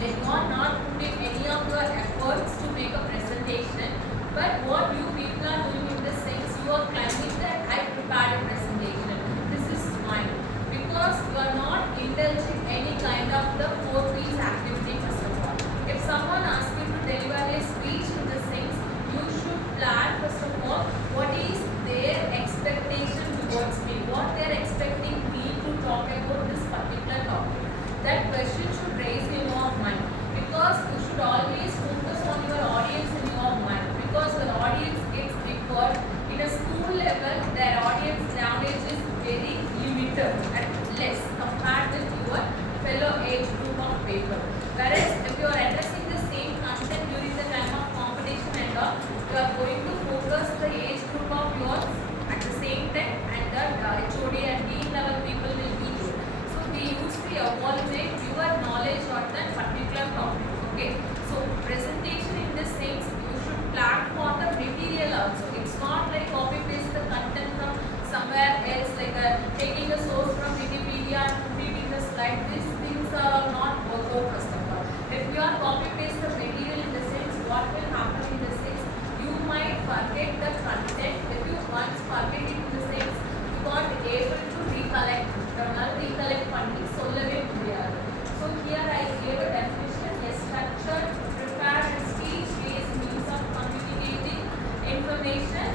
when you are not putting any of your efforts to make a presentation, but what you people are doing in this sense, you are claiming that I prepared a presentation. This is fine because you are not indulging any kind of the 4 P's activity first of all. If someone asks you to deliver a speech in this sense, you should plan first of all what is their expectation towards me, what they are expecting me to talk about this particular topic. That question should raise in your mind because you should always focus on your audience in your mind because your audience gets referred in a school level. Their audience knowledge is very limited and less compared with your fellow age group of people. Whereas if you are addressing the same content during the time of competition and all, you are going to focus the age group of yours at the same time and the HOD and D level people will be here. So they use to evaluate your knowledge on that particular topic. Okay. So presentation in this sense, you should plan for the material also. It's not like copy paste the content from somewhere else, like taking a source from Wikipedia and reading the slide. These things are not work out first of all. If you are copy paste the material in the sense, what will happen in the sense, you might forget the content. If you once forget it in the sense, you got able to recollect. recollect பண்ணி சொல்லவே முடியாது. So here I gave a definition: a structured, prepared and speech-based means of communicating information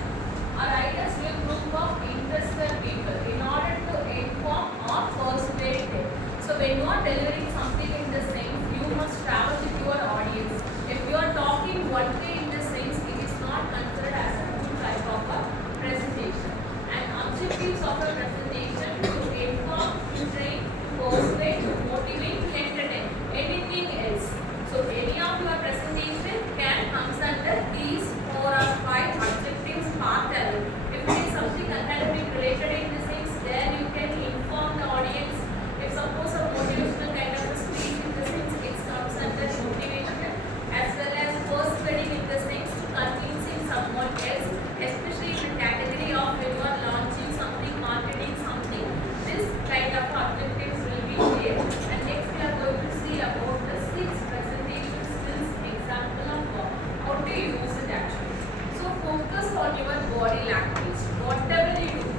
or ideas to a group of interested people in order to inform or persuade them. So when you are delivering something in the sense, you must travel with your audience. If you are talking one way in the sense, it is not considered as a good type of a presentation. And objectives of a presentation to inform, to train, to persuade, to motivate, to entertain. Anything else. So any of your presentation can come under these 4 or 5 objectives part alone. If it is something academic related in the sense, then you can inform the audience. If suppose a motivational kind of a speech in the sense, it comes under motivation as well as persuading in the sense to convincing someone else, especially in the category of when you are launching something, marketing something. This kind of objectives will be there. And next we are going to see about the 6 presentation skills example of how to use it actually. So focus on your body language. Whatever you do,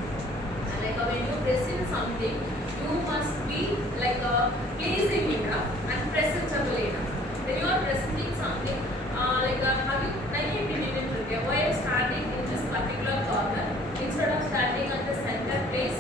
like when you present something, you must be like pleasing enough and presentable enough. When you are presenting something, like have you why I am standing in this particular corner instead of standing at the center place?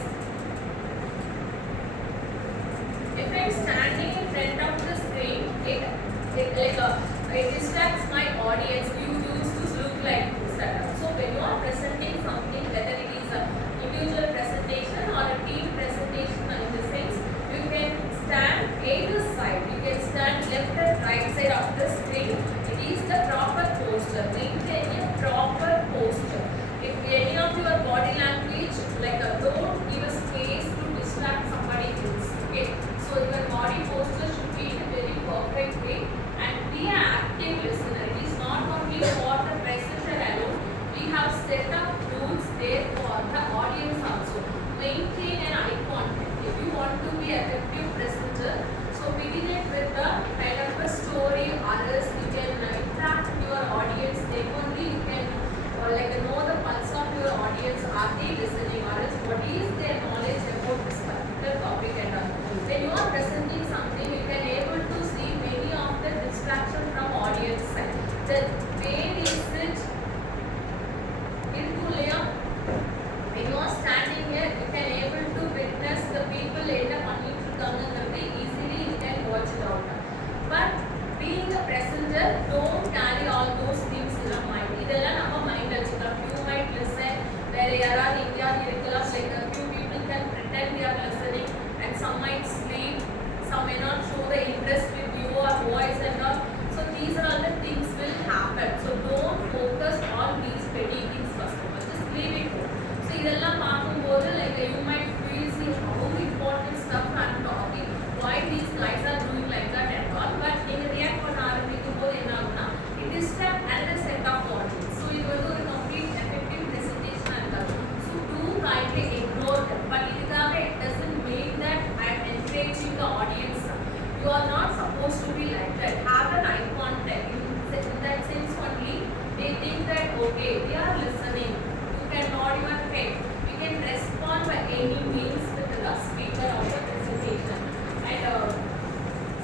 If I am standing in front of the screen, it distracts my audience. You used to look like this. So when you are presenting something, whether it is a individual presentation or a team presentation in the sense, you can stand either side. You can stand left and right side of the screen. It is the proper posture. Maintain a proper posture. If any of your body language, like don't give a space to distract somebody else. Okay. So your body posture should be in a very perfect way and be an active listener. It is not only for the presenter alone. We have set up rules there for the audience also. Maintain an eye contact. If you want to be effective presenter, so begin it with the kind of a story or else you can interact with your audience. Then only you can know the pulse of your audience. Are they listening or else what is their knowledge about this particular topic and all. When you are presenting something, you can able to see many of the distraction from audience side. The way they sit into layout. When you are standing here, you can able to witness the people end up easily you can watch it out. But being a presenter, don't carry all those things in your mind. Idella nama mind achika. You might listen where yara India like a few people can pretend they are listening and some might sleep, some may not show the interest with you or voice and all. So these are all the things will happen. So don't focus on these petty things first of all. Just leave it go. So idella paakumbodhu like you might feel see how important stuff I am talking, why these guys are doing like that and all. But in react பண்ண ஆரம்பிக்கும்போது என்ன ஆகும்னா it distract another set of audience. So இது வந்து ஒரு complete effective presentation இருக்காது. So do kindly ignore them. But இதுக்காக it doesn't mean that I am encouraging the audience. You are not supposed supposed to be like that. Have an eye contact. In that sense only, they think that okay, we are listening. You can nod your head. We can respond by any means with the speaker of the presentation. And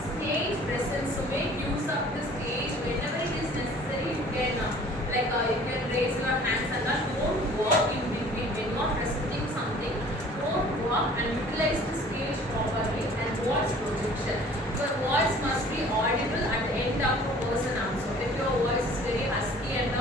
stage presence. So make use of the stage whenever it is necessary. You can you can raise your hands and don't walk in between when you are presenting something. Don't walk and utilize the stage properly and voice projection. Your voice must be audible at the end of a person also. If your voice is very husky and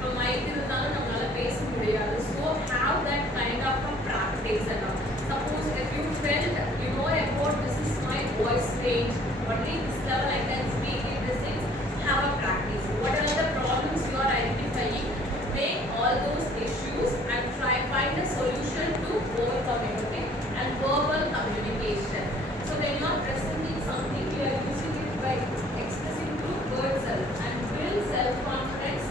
from mic இருந்தாலும் நம்மளால பேச முடியாது. So have that kind of a practice and suppose if you felt you know about this is my voice range, only this level I can speak in this things, have a practice. What are the problems you are identifying? Make all those issues and try find a solution to overcome it. Okay? And verbal communication. So when you are presenting something, you are using it by expressing through words and build self-confidence.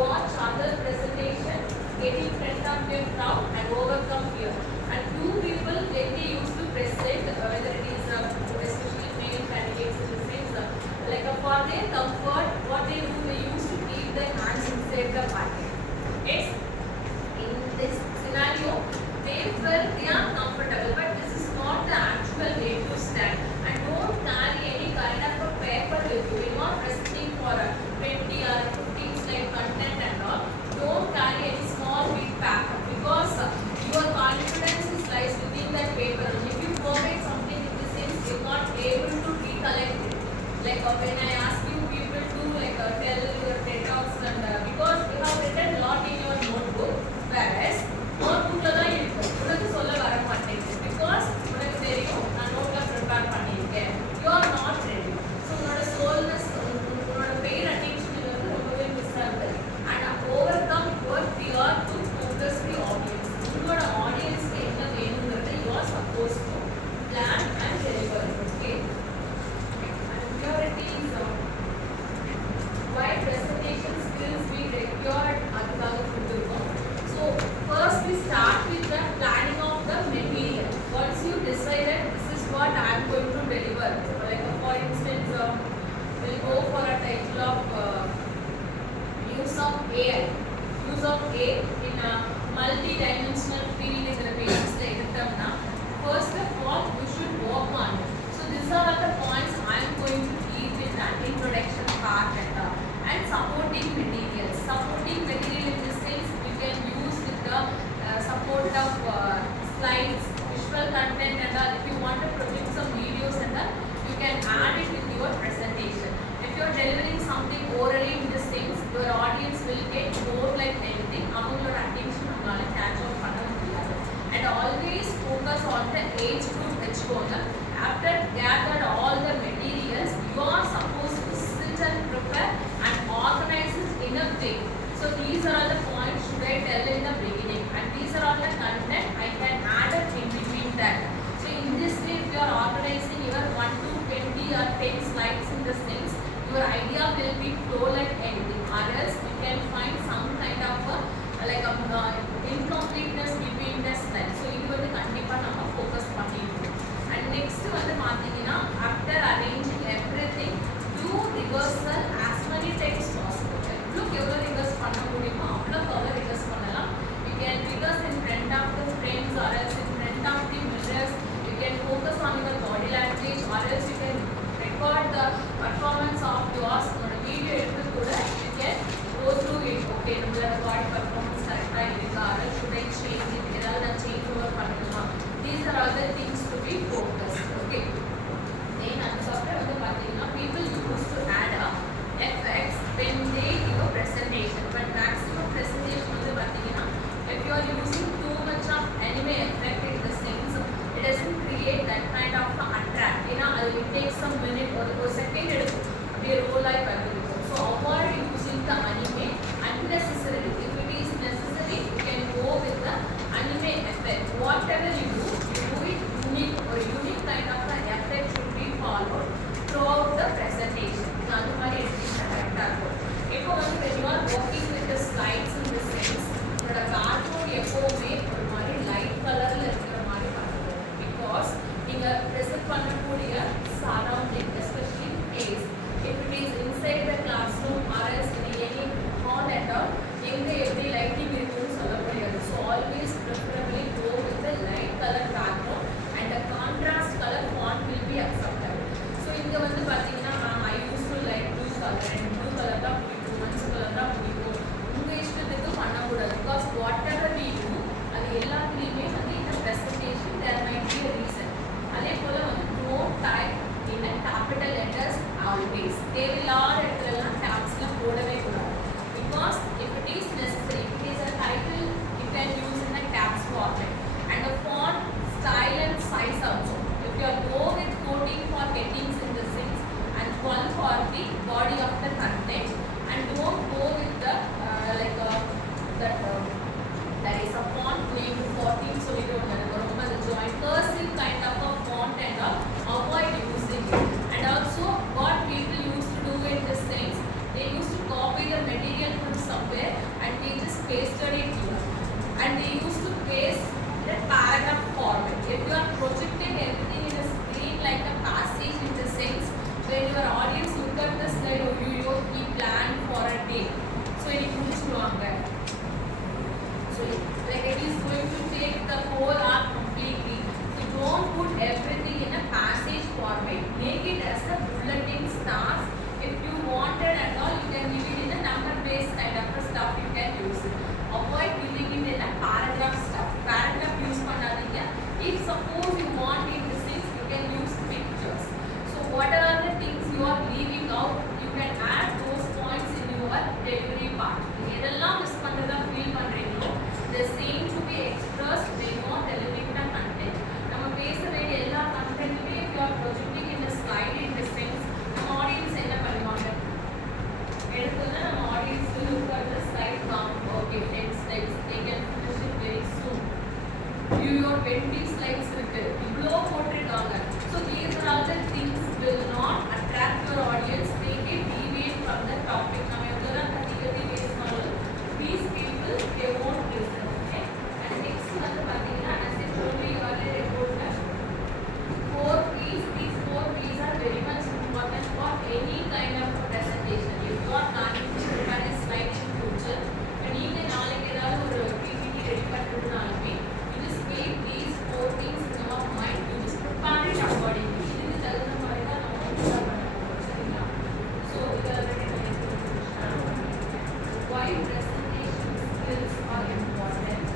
Watch other presentation, get in front of your crowd and overcome fear. And two people when they used to present, whether it is especially male candidates in the sense, for their comfort, what they do, they used to keep their hands inside the pocket. Yes, in this scenario, they felt they are comfortable, but this is not the actual way to stand. And don't carry any kind of a paper with you. You are not presenting for a 20 or 15 slide content and all. Don't carry any small big pack because your confidence is lies within that paper. If you forget something in the sense, you are not able to recollect it. When I ask you people to tell your TED talks and because you have written a lot in your notebook, whereas notebook la dhaan irukku unakku solla vara maatengudhu because unakku theriyum na note la prepare பண்ணிருக்கேன். You are not ready. So unoda soulness, unoda paid attention வந்து ரொம்பவே miss ஆகுது. And overcome your fear to focus the audience. உங்களோட audience என்ன வேணும்ங்கறதை you are supposed to plan and deliver. Okay. Why presentation skills we required அதுக்காக கொடுத்திருக்கோம். So first we start with the planning of the material. Once you decided this is what I am going to deliver, for instance, we'll go for a title of use of AI. Use of AI in a multi-dimensional field in the basis எடுத்தோம்னா first of all you should work on it. So these are the points I am going to keep in that introduction part and supporting materials. Supporting material in this sense we can use with the support of slides, visual content and all. If you want to project some videos and all, you can add it with your presentation. If you are delivering something orally in this sense, your audience will get more like anything. Avangaloda attention நம்மளால catch out பண்ண முடியாது. And always focus on the age group வச்சுக்கோங்க. After gathered all the materials, you are supposed to sit and prepare and organize it in a way. So these are all the points should I tell in the beginning, and these are all the content I can add it in between that. So in this way, if you are organizing your 1 to 20 or 10 slides in the sense, your idea will be flow like anything. Or else you can find some kind of incompleteness between the slides. So இது வந்து கண்டிப்பா நம்ம focus பண்ணிடணும். And next வந்து பாத்தீங்கன்னா after arranging everything, do rehearsal as many times possible. எவ்வளவு rehearse பண்ண முடியுமோ அவ்வளவு rehearse பண்ணலாம். You can rehearse in front of the friends or else in front of the mirrors. You can focus on your body language or else you can record the performance of yours. உங்களோட video எடுத்து கூட you can go through it. Okay, நம்மளோட body performance கரெக்டா இருக்கா or else should I change it? ஏதாவது நான் change over பண்ணணுமா? These are all the things to be focused. Okay. Then அதுக்கப்புறம் இங்கே வந்து பார்த்தீங்கன்னா ma'am I use to like blue colour and blue colour தான் பிடிக்கும், மஞ்சள் கலர் தான் பிடிக்கும். உங்கள் இஷ்டத்துக்கு பண்ணக்கூடாது. Because whatever we do அது எல்லாத்துலேயுமே வந்து இந்த presentation there might be a reason. அதே போல் வந்து don't type in capital letters always. தேவையில்லாத இடத்துலலாம் கேப்ஸ்லாம் போடவே கூடாது. Because if it is necessary, if it is a title, you can use in a caps format. And the font, style and size also. If you are go with 14 for headings in the things and 12 for the body of the content, and don't go with the that is a font going to 14, so we don't remember the joint cursive kind of a font and avoid using it. And also what people used to do in this things, they used to copy the material from somewhere and they just pasted it here, and they used to paste the paragraph format. If you are projecting everything in a screen like a passage in the sense, when your audience look at the slide or video, we plan for a day. So it is longer. So like it is going to take the whole hour completely. So don't put everything in a passage format. Make it as a bulletin stars. If you wanted and all, you can give it in a number based kind of a stuff. You can use it. Avoid giving it in a paragraph stuff. Paragraph use பண்ணாதீங்க. If suppose you want in this things, you can use pictures. So what are the things you are leaving out? You can add those points in your delivery part. எதெல்லாம் miss பண்றதா feel பண்றீங்களோ, the same to be expressed when you are delivering the content. நம்ம பேச வேண்டிய எல்லா கண்டென்ட்டுமே if you are projecting in the slide in this things, நம்ம audience என்ன பண்ணுவாங்க? எடுத்தோன்னா நம்ம audience look at the slide, okay 10 slides, they can finish it very soon. Your 20 slides இருக்கு, இவ்வளோ போட்டிருக்காங்க. So these are all the things will not attract your audience, make it deviate from the topic. நம்ம எவ்வளோதான் கத்தி பேசினாலும் these people they won't listen. Okay, and next வந்து பார்த்தீங்கன்னா as I told you earlier about the 4 P's. These 4 P's are very much important for any kind of presentation. If you are planning to prepare a slide in future, நீங்கள் நாளைக்கு ஏதாவது ஒரு PPT ready பண்ணுறதுனாலுமே you just keep these 4 things in your mind. You just prepare it accordingly. இதுக்கு தகுந்த மாதிரி தான் நம்ம ப்ரிப்பேர் பண்ண போகிறோம். சரிங்களா? ஸோ இதில் why presentation skills are important.